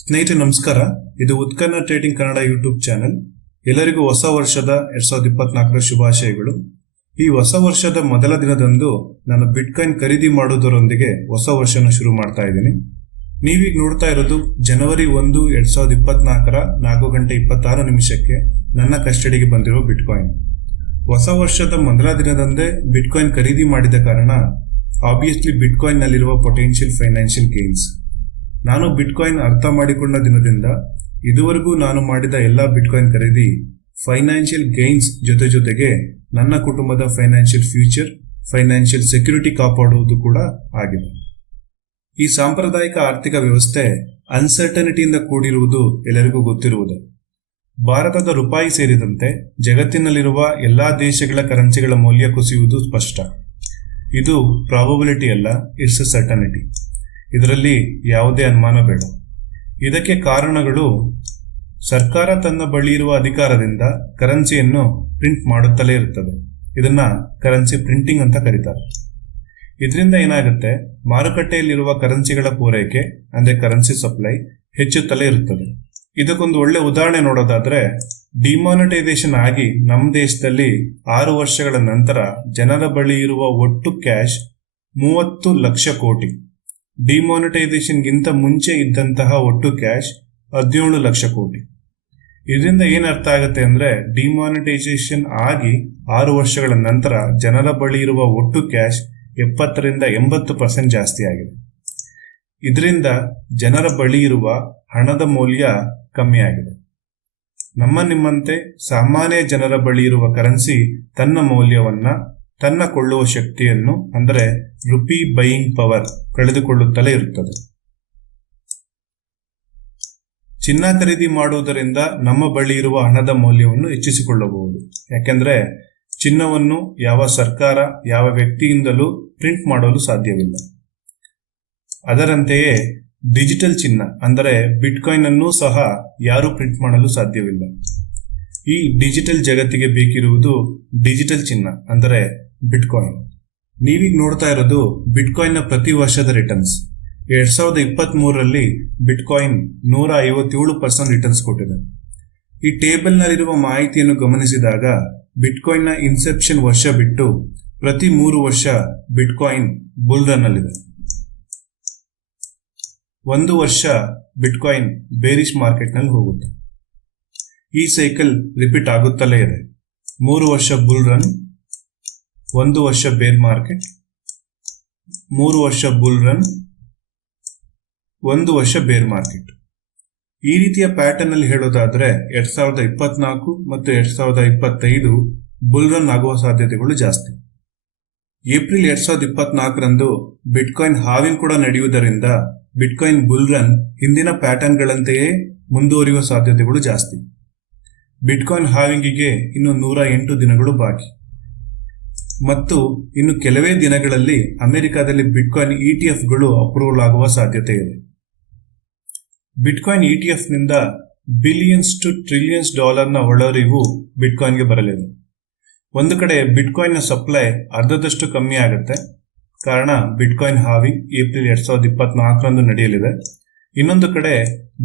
ಸ್ನೇಹಿತರೆ ನಮಸ್ಕಾರ. ಇದು ಉತ್ಕನ್ನ ಟ್ರೇಡಿಂಗ್ ಕನ್ನಡ ಯೂಟ್ಯೂಬ್ ಚಾನೆಲ್. ಎಲ್ಲರಿಗೂ ಹೊಸ ವರ್ಷದ 2024ರ ಶುಭಾಶಯಗಳು. ಈ ಹೊಸ ವರ್ಷದ ಮೊದಲ ದಿನದಂದು ನಾನು ಬಿಟ್ಕಾಯಿನ್ ಖರೀದಿ ಮಾಡುವುದರೊಂದಿಗೆ ಹೊಸ ವರ್ಷನ ಶುರು ಮಾಡ್ತಾ ಇದ್ದೀನಿ. ನೀವೀಗ ನೋಡ್ತಾ ಇರೋದು ಜನವರಿ 1, 2024ರ 4:26 ನನ್ನ ಕಸ್ಟಡಿಗೆ ಬಂದಿರೋ ಬಿಟ್ಕಾಯಿನ್. ಹೊಸ ವರ್ಷದ ಮೊದಲ ದಿನದಂದೇ ಬಿಟ್ಕಾಯಿನ್ ಖರೀದಿ ಮಾಡಿದ ಕಾರಣ ಆಬ್ವಿಯಸ್ಲಿ ಬಿಟ್ಕಾಯಿನ್ ನಲ್ಲಿರುವ ಪೊಟೆನ್ಷಿಯಲ್ ಫೈನಾನ್ಷಿಯಲ್ ಗೇನ್ಸ್. ನಾನು ಬಿಟ್ಕಾಯಿನ್ ಅರ್ಥ ಮಾಡಿಕೊಂಡ ದಿನದಿಂದ ಇದುವರೆಗೂ ನಾನು ಮಾಡಿದ ಎಲ್ಲಾ ಬಿಟ್ಕಾಯಿನ್ ಖರೀದಿ ಫೈನಾನ್ಷಿಯಲ್ ಗೇನ್ಸ್ ಜೊತೆಗೆ ನನ್ನ ಕುಟುಂಬದ ಫೈನಾನ್ಷಿಯಲ್ ಫ್ಯೂಚರ್, ಫೈನಾನ್ಷಿಯಲ್ ಸೆಕ್ಯೂರಿಟಿ ಕಾಪಾಡುವುದು ಕೂಡ ಆಗಿದೆ. ಈ ಸಾಂಪ್ರದಾಯಿಕ ಆರ್ಥಿಕ ವ್ಯವಸ್ಥೆ ಅನ್ಸರ್ಟನಿಟಿಯಿಂದ ಕೂಡಿರುವುದು ಎಲ್ಲರಿಗೂ ಗೊತ್ತಿರುವುದು. ಭಾರತದ ರೂಪಾಯಿ ಸೇರಿದಂತೆ ಜಗತ್ತಿನಲ್ಲಿರುವ ಎಲ್ಲಾ ದೇಶಗಳ ಕರೆನ್ಸಿಗಳ ಮೌಲ್ಯ ಕುಸಿಯುವುದು ಸ್ಪಷ್ಟ. ಇದು ಪ್ರಾಬಬಿಲಿಟಿ ಅಲ್ಲ, ಇಟ್ಸ್ ಎ ಸರ್ಟನಿಟಿ. ಇದರಲ್ಲಿ ಯಾವುದೇ ಅನುಮಾನ ಬೇಡ. ಇದಕ್ಕೆ ಕಾರಣಗಳು ಸರ್ಕಾರ ತನ್ನ ಬಳಿ ಇರುವ ಅಧಿಕಾರದಿಂದ ಕರೆನ್ಸಿಯನ್ನು ಪ್ರಿಂಟ್ ಮಾಡುತ್ತಲೇ ಇರುತ್ತದೆ. ಇದನ್ನ ಕರೆನ್ಸಿ ಪ್ರಿಂಟಿಂಗ್ ಅಂತ ಕರೀತಾರೆ. ಇದರಿಂದ ಏನಾಗುತ್ತೆ, ಮಾರುಕಟ್ಟೆಯಲ್ಲಿರುವ ಕರೆನ್ಸಿಗಳ ಪೂರೈಕೆ ಅಂದ್ರೆ ಕರೆನ್ಸಿ ಸಪ್ಲೈ ಹೆಚ್ಚುತ್ತಲೇ ಇರುತ್ತದೆ. ಇದಕ್ಕೊಂದು ಒಳ್ಳೆ ಉದಾಹರಣೆ ನೋಡೋದಾದ್ರೆ, ಡಿಮಾನಿಟೈಸೇಷನ್ ಆಗಿ ನಮ್ಮ ದೇಶದಲ್ಲಿ 6 ವರ್ಷಗಳ ನಂತರ ಜನರ ಬಳಿ ಇರುವ ಒಟ್ಟು ಕ್ಯಾಶ್ 30 ಲಕ್ಷ ಕೋಟಿ. ಡಿಮಾನಿಟೈಸೇಷನ್ಗಿಂತ ಮುಂಚೆ ಇದ್ದಂತಹ ಒಟ್ಟು ಕ್ಯಾಶ್ 17 ಲಕ್ಷ ಕೋಟಿ. ಇದರಿಂದ ಏನ್ ಅರ್ಥ ಆಗುತ್ತೆ ಅಂದ್ರೆ, ಡಿಮಾನಿಟೈಸೇಷನ್ ಆಗಿ 6 ವರ್ಷಗಳ ನಂತರ ಜನರ ಬಳಿ ಇರುವ ಒಟ್ಟು ಕ್ಯಾಶ್ 70ರಿಂದ 80% ಜಾಸ್ತಿ ಆಗಿದೆ. ಇದರಿಂದ ಜನರ ಬಳಿ ಇರುವ ಹಣದ ಮೌಲ್ಯ ಕಮ್ಮಿ ಆಗಿದೆ. ನಿಮ್ಮಂತೆ ಸಾಮಾನ್ಯ ಜನರ ಬಳಿ ಇರುವ ಕರೆನ್ಸಿ ತನ್ನ ಮೌಲ್ಯವನ್ನ, ತನ್ನ ಕೊಳ್ಳುವ ಶಕ್ತಿಯನ್ನು ಅಂದರೆ ರುಪಿ ಬೈಯಿಂಗ್ ಪವರ್ ಕಳೆದುಕೊಳ್ಳುತ್ತಲೇ ಇರುತ್ತದೆ. ಚಿನ್ನ ಖರೀದಿ ಮಾಡುವುದರಿಂದ ನಮ್ಮ ಬಳಿ ಇರುವ ಹಣದ ಮೌಲ್ಯವನ್ನು ಹೆಚ್ಚಿಸಿಕೊಳ್ಳಬಹುದು. ಯಾಕೆಂದ್ರೆ ಚಿನ್ನವನ್ನು ಯಾವ ಸರ್ಕಾರ, ಯಾವ ವ್ಯಕ್ತಿಯಿಂದಲೂ ಪ್ರಿಂಟ್ ಮಾಡಲು ಸಾಧ್ಯವಿಲ್ಲ. ಅದರಂತೆಯೇ ಡಿಜಿಟಲ್ ಚಿನ್ನ ಅಂದರೆ ಬಿಟ್ಕಾಯಿನ್ ಅನ್ನು ಸಹ ಯಾರು ಪ್ರಿಂಟ್ ಮಾಡಲು ಸಾಧ್ಯವಿಲ್ಲ. ಈ ಡಿಜಿಟಲ್ ಜಗತ್ತಿಗೆ ಬೇಕಿರುವುದು ಡಿಜಿಟಲ್ ಚಿನ್ನ ಅಂದರೆ ಬಿಟ್ಕಾಯಿನ್. ನೀವೀಗ ನೋಡ್ತಾ ಇರೋದು ಬಿಟ್ಕಾಯಿನ್ ನ ಪ್ರತಿ ವರ್ಷದ ರಿಟರ್ನ್ಸ್. 2023ರಲ್ಲಿ ಬಿಟ್ಕಾಯಿನ್ 157% ರಿಟರ್ನ್ಸ್ ಕೊಟ್ಟಿದೆ. ಈ ಟೇಬಲ್ ನಲ್ಲಿರುವ ಮಾಹಿತಿಯನ್ನು ಗಮನಿಸಿದಾಗ ಬಿಟ್ಕಾಯಿನ್ ನ ಇನ್ಸೆಪ್ಷನ್ ವರ್ಷ ಬಿಟ್ಟು ಪ್ರತಿ 3 ವರ್ಷ ಬಿಟ್ಕಾಯಿನ್ ಬುಲ್ ರನ್ ಅಲ್ಲಿದೆ. 1 ವರ್ಷ ಬಿಟ್ಕಾಯಿನ್ ಬೇರಿಶ್ ಮಾರ್ಕೆಟ್ ನಲ್ಲಿ ಹೋಗುತ್ತೆ. ಈ ಸೈಕಲ್ ರಿಪೀಟ್ ಆಗುತ್ತಲೇ ಇದೆ. 3 ವರ್ಷ ಬುಲ್ ರನ್, 1 ವರ್ಷ ಬೇರ್ ಮಾರ್ಕೆಟ್, 3 ವರ್ಷ ಬುಲ್ ರನ್, 1 ವರ್ಷ ಬೇರ್ ಮಾರ್ಕೆಟ್. ಈ ರೀತಿಯ ಪ್ಯಾಟರ್ನ್ ಅಲ್ಲಿ ಹೇಳೋದಾದ್ರೆ 2024 ಮತ್ತು 2025 ಬುಲ್ ರನ್ ಆಗುವ ಸಾಧ್ಯತೆಗಳು ಜಾಸ್ತಿ. ಏಪ್ರಿಲ್ 2024ರಂದು ಬಿಟ್ಕಾಯಿನ್ ಹಾವಿಂಗ್ ಕೂಡ ನಡೆಯುವುದರಿಂದ ಬಿಟ್ಕಾಯಿನ್ ಬುಲ್ ರನ್ ಹಿಂದಿನ ಪ್ಯಾಟರ್ನ್ ಗಳಂತೆಯೇ ಮುಂದುವರಿಯುವ ಸಾಧ್ಯತೆಗಳು ಜಾಸ್ತಿ. ಬಿಟ್ಕಾಯಿನ್ ಹಾವಿಂಗಿಗೆ ಇನ್ನು 108 ದಿನಗಳು ಬಾಕಿ ಮತ್ತು ಇನ್ನು ಕೆಲವೇ ದಿನಗಳಲ್ಲಿ ಅಮೆರಿಕದಲ್ಲಿ ಬಿಟ್ಕಾಯಿನ್ ETF ಗಳು ಅಪ್ರೂವಲ್ ಆಗುವ ಸಾಧ್ಯತೆ ಇದೆ. ಬಿಟ್ಕಾಯಿನ್ ETF ನಿಂದ ಬಿಲಿಯನ್ಸ್ ಟು ಟ್ರಿಲಿಯನ್ಸ್ ಡಾಲರ್ನ ಒಳಹರಿವು ಬಿಟ್ಕಾಯಿನ್ಗೆ ಬರಲಿದೆ. ಒಂದು ಕಡೆ ಬಿಟ್ಕಾಯಿನ್ ನ ಸಪ್ಲೈ ಅರ್ಧದಷ್ಟು ಕಮ್ಮಿ ಆಗುತ್ತೆ, ಕಾರಣ ಬಿಟ್ಕಾಯಿನ್ ಹಾವಿಂಗ್ ಏಪ್ರಿಲ್ 2024ರಂದು ನಡೆಯಲಿದೆ. ಇನ್ನೊಂದು ಕಡೆ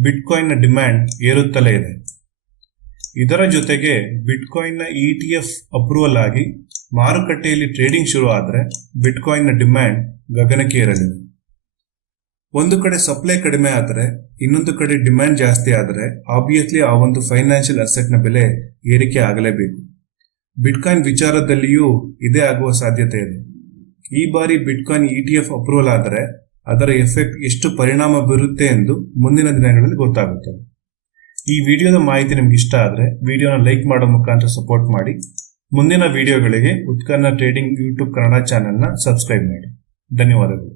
ಬಿಟ್ಕಾಯಿನ್ ನ ಡಿಮ್ಯಾಂಡ್ ಏರುತ್ತಲೇ ಇದೆ. ಇದರ ಜೊತೆಗೆ ಬಿಟ್ಕಾಯಿನ್ ನ ETF ಅಪ್ರೂವಲ್ ಆಗಿ ಮಾರುಕಟ್ಟೆಯಲ್ಲಿ ಟ್ರೇಡಿಂಗ್ ಶುರು ಆದರೆ ಬಿಟ್ಕಾಯಿನ್ ನ ಡಿಮ್ಯಾಂಡ್ ಗಗನಕ್ಕೆ ಏರಲಿದೆ. ಒಂದು ಕಡೆ ಸಪ್ಲೈ ಕಡಿಮೆ ಆದರೆ, ಇನ್ನೊಂದು ಕಡೆ ಡಿಮ್ಯಾಂಡ್ ಜಾಸ್ತಿ ಆದರೆ ಆಬ್ವಿಯಸ್ಲಿ ಆ ಒಂದು ಫೈನಾನ್ಷಿಯಲ್ ಅಸೆಟ್ ನ ಬೆಲೆ ಏರಿಕೆ ಆಗಲೇಬೇಕು. ಬಿಟ್ಕಾಯಿನ್ ವಿಚಾರದಲ್ಲಿಯೂ ಇದೇ ಆಗುವ ಸಾಧ್ಯತೆ ಇದೆ. ಈ ಬಾರಿ ಬಿಟ್ಕಾಯಿನ್ ETF ಅಪ್ರೂವಲ್ ಆದರೆ ಅದರ ಎಫೆಕ್ಟ್ ಎಷ್ಟು ಪರಿಣಾಮ ಬೀರುತ್ತೆ ಎಂದು ಮುಂದಿನ ದಿನಗಳಲ್ಲಿ ಗೊತ್ತಾಗುತ್ತದೆ. ಈ ವಿಡಿಯೋದ ಮಾಹಿತಿ ನಿಮ್ಗೆ ಇಷ್ಟ ಆದರೆ ವಿಡಿಯೋನ ಲೈಕ್ ಮಾಡೋ ಮುಖಾಂತರ ಸಪೋರ್ಟ್ ಮಾಡಿ. ಮುಂದಿನ ವಿಡಿಯೋಗಳಿಗೆ ಉತ್ಕನ್ನ ಟ್ರೇಡಿಂಗ್ ಯೂಟ್ಯೂಬ್ ಕನ್ನಡ ಚಾನೆಲ್ನ ಸಬ್ಸ್ಕ್ರೈಬ್ ಮಾಡಿ. ಧನ್ಯವಾದಗಳು.